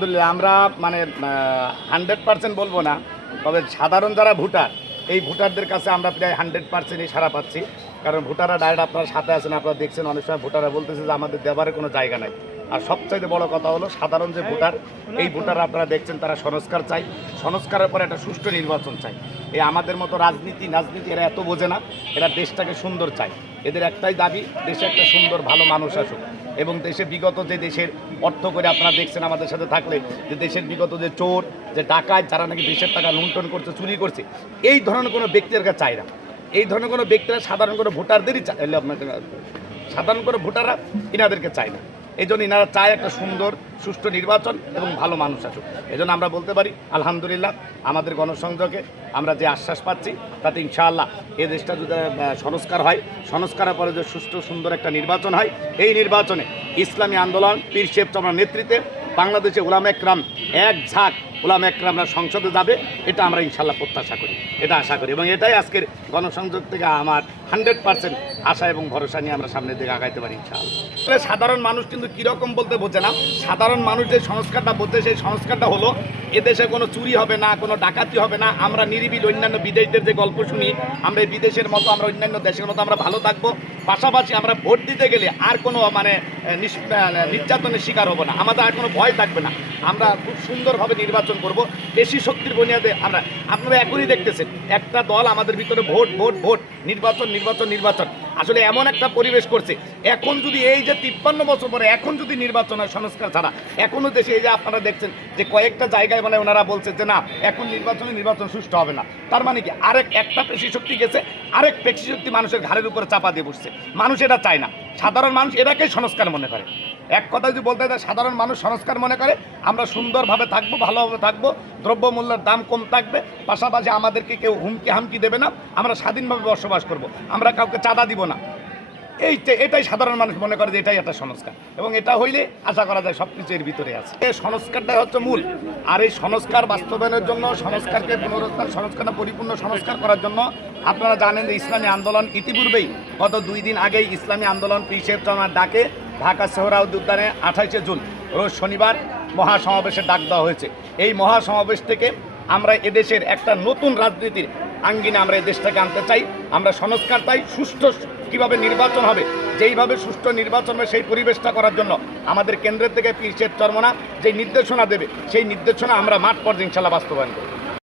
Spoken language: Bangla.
আলহামদুলিল্লাহ আমরা মানে 100% বলবো না, তবে সাধারণ যারা ভোটার এই ভোটারদের কাছে আমরা প্রায় 100%ই সাড়া পাচ্ছি। কারণ ভোটাররা ডাইরেক্ট আপনার সাথে আছেন, আপনারা দেখছেন অনেক সময় ভোটাররা বলতেছে যে আমাদের দেওয়ার কোনো জায়গা নাই। আর সবচাইতে বড় কথা হলো সাধারণ যে ভোটার, এই ভোটাররা আপনারা দেখছেন তারা সংস্কার চাই, সংস্কারের পরে একটা সুষ্ঠু নির্বাচন চাই। এই আমাদের মতো রাজনীতি এরা এত বোঝে না, এরা দেশটাকে সুন্দর চায়। এদের একটাই দাবি, দেশে একটা সুন্দর ভালো মানুষ আসুক এবং দেশে বিগত যে দেশের অর্থ করে আপনারা দেখছেন আমাদের সাথে থাকলে যে দেশের বিগত যে চোর যে ডাকাত যারা নাকি দেশের টাকা লুণ্ঠন করছে চুরি করছে, এই ধরনের কোনো ব্যক্তির কাছে চায় না। এই ধরনের কোনো ব্যক্তিরা সাধারণ কোনো ভোটারদেরই সাধারণ কোনো ভোটাররা ইনাদেরকে চায় না। এই জন্য ইনারা চায় একটা সুন্দর সুষ্ঠু নির্বাচন এবং ভালো মানুষ আসুক। এই জন্য আমরা বলতে পারি আলহামদুলিল্লাহ আমাদের গণসংযোগে আমরা যে আশ্বাস পাচ্ছি তাতে ইনশাআল্লাহ এই দেশটা যদি সংস্কার হয়, সংস্কারের পরে যে সুষ্ঠু সুন্দর একটা নির্বাচন হয়, এই নির্বাচনে ইসলামী আন্দোলন পীর সাহেব চামড়ার নেতৃত্বে বাংলাদেশে উলামা একরাম এক ঝাঁক উলামা একরামরা সংসদে যাবে, এটা আমরা ইনশাআল্লাহ প্রত্যাশা করি, এটা আশা করি এবং এটাই আজকের গণসংযোগ থেকে আমার 100% আশা এবং ভরসা নিয়ে আমরা সামনের দিকে আগাইতে পারি ইনশাআল্লাহ। সাধারণ মানুষ কিন্তু কীরকম বলতে বোঝে না, সাধারণ মানুষ যে সংস্কারটা বোঝে সেই সংস্কারটা হলো এদেশে কোনো চুরি হবে না, কোনো ডাকাতি হবে না, আমরা নিরিবিল অন্যান্য বিদেশদের যে গল্প শুনি আমরা বিদেশের মতো আমরা অন্যান্য দেশের মতো আমরা ভালো থাকবো, পাশাপাশি আমরা ভোট দিতে গেলে আর কোনো মানে নির্যাতনের শিকার হবো না, আমাদের আর কোনো ভয় থাকবে না, আমরা খুব সুন্দরভাবে নির্বাচন করব দেশি শক্তির বুনিয়াদে। আপনারা এখনই দেখতেছেন একটা দল আমাদের ভিতরে ভোট ভোট ভোট নির্বাচন নির্বাচন নির্বাচন, আসলে এমন একটা পরিবেশ করছে। এখন যদি এই যে 53 বছর পরে এখন যদি নির্বাচন হয় সংস্কার ছাড়া, এখনও দেশে এই যে আপনারা দেখছেন যে কয়েকটা জায়গায় মানে ওনারা বলছে যে না এখন নির্বাচন সুষ্ঠু হবে না, তার মানে কি একটা পেশি শক্তি গেছে, আরেক পেশি শক্তি মানুষের ঘাড়ের উপরে চাপা দিয়ে বসছে। মানুষ এটা চায় না, সাধারণ মানুষ এটাকেই সংস্কার মনে করে। এক কথা যদি বলতে হয় সাধারণ মানুষ সংস্কার মনে করে আমরা সুন্দরভাবে থাকবো, ভালোভাবে থাকবো, দ্রব্যমূল্যের দাম কম থাকবে, পাশাপাশি আমাদেরকে কেউ হামকি দেবে না, আমরা স্বাধীনভাবে বসবাস করব, আমরা কাউকে চাঁদা দিব না। এটাই সাধারণ মানুষ মনে করে যে এটাই একটা সংস্কার এবং এটা হইলে আশা করা যায় সব কিছু এর ভিতরে আছে। এই সংস্কারটাই হচ্ছে মূল। আর এই সংস্কার বাস্তবায়নের জন্য সংস্কারকে সংস্কারটা পরিপূর্ণ সংস্কার করার জন্য আপনারা জানেন যে ইসলামী আন্দোলন ইতিপূর্বেই গত 2 দিন আগেই ইসলামী আন্দোলন পীর সাহেব চামড়ার ডাকে ঢাকা সোহরাওয়ার্দী উদ্যানে 28শে জুন রোজ শনিবার মহাসমাবেশের ডাক দেওয়া হয়েছে। এই মহাসমাবেশ থেকে আমরা এদেশের একটা নতুন রাজনীতির আঙ্গিনে আমরা এই দেশটাকে আনতে চাই। আমরা সংস্কার চাই, সুষ্ঠু কীভাবে নির্বাচন হবে, যেইভাবে সুষ্ঠু নির্বাচন হবে সেই পরিবেশটা করার জন্য আমাদের কেন্দ্রের থেকে পীর সাহেব চরমনা যেই নির্দেশনা দেবে সেই নির্দেশনা আমরা মাঠ পর্যায়ে ইনশাআল্লাহ বাস্তবায়ন করব।